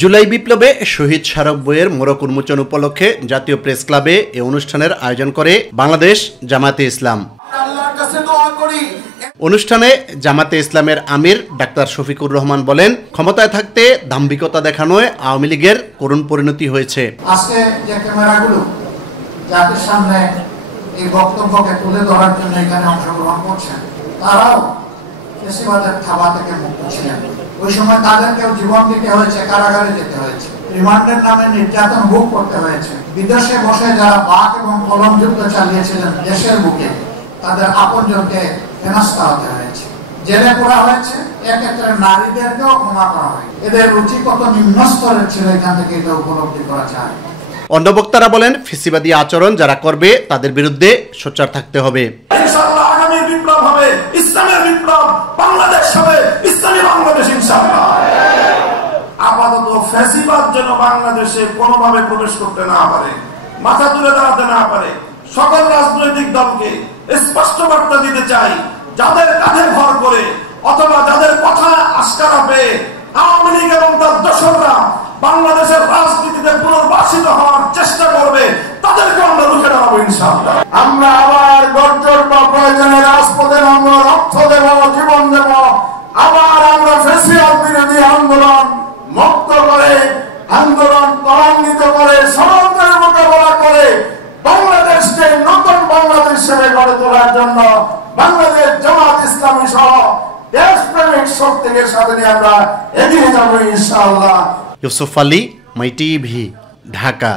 জুলাই বিপ্লবে শহীদ স্মারক বইয়ের মোড়ক উন্মোচন উপলক্ষে জাতীয় প্রেস ক্লাবে এ অনুষ্ঠানের আয়োজন করে বাংলাদেশ জামায়াতে ইসলাম। অনুষ্ঠানে জামায়াতে ইসলামের আমির ডাক্তার শফিকুর রহমান বলেন, ক্ষমতায় থাকতে দাম্ভিকতা দেখানোয় আওয়ামী লীগের করুণ পরিণতি হয়েছে। আজকে যে ক্যামেরাগুলো জাতির সামনে এই বক্তব্যকে তুলে ধরার জন্য এখানে অংশগ্রহণ করছেন, তারাও ফ্যাসিবাদের থাবা থেকে মুক্ত ছিলেন। ওই সময় তাদেরকেও জীবন দিতে হয়েছে, কারাগারে যেতে হয়েছে, রিমান্ডের নামে নির্যাতন ভোগ করতে হয়েছে। বিদেশে বসে যারা বাক এবং কলম যুদ্ধ চালিয়েছিলেন দেশের বুকে, তাদের আপনজনকে হেনস্থা হতে হয়েছে, জেলে পোড়া হয়েছে, এক্ষেত্রে নারীদেরকেও ক্ষমা করা হয়। এদের রুচি কত নিম্ন স্তরের ছিল এখান থেকে এটা উপলব্ধি করা যায়। অন্য বক্তারা বলেন, ফ্যাসিবাদী আচরণ যারা করবে তাদের বিরুদ্ধে সোচ্চার থাকতে হবে। ইনশাআল্লাহ আগামী বিপ্লব হবে ইসলামের বিপ্লব, বাংলাদেশ হবে ইসলামী বাংলাদেশ ইনশাআল্লাহ। আপাতত ফ্যাসিবাদ যেন বাংলাদেশে কোনোভাবে প্রবেশ করতে না পারে, মাথা তুলে দাঁড়াতে না পারে। সকল রাজনৈতিক দলকে স্পষ্ট বার্তা দিতে চাই, যাদের কাঁধে ভর করে অথবা যাদের কথা আস্কারা পেয়ে আওয়ামী লীগ এবং তার দোসররা বাংলাদেশের রাজনীতিতে পুনর্বাসিত হওয়ার চেষ্টা করবে, তাদেরকে আমরা রুখে দাঁড়াবো ইনশাআল্লাহ। আমরা আবার গর্জর বা প্রয়োজনে রাজপথে আমরা রক্ত দেব, জীবন দেব। আবার আমরা ফ্যাসিবাদ বিরোধী আন্দোলন মুক্ত করে, আন্দোলন ত্বরান্বিত করে, সমান্তরাল মোকাবেলা করে বাংলাদেশকে নতুন বাংলাদেশ হিসেবে গড়ে তোলার জন্য বাংলাদেশ জামাত ইসলামী সহ দেশপ্রেমিক শক্তিকে সাথে নিয়ে আমরা এগিয়ে যাবো ইনশাআল্লাহ। ইউসুফ আলী, মাই টিভি, ঢাকা।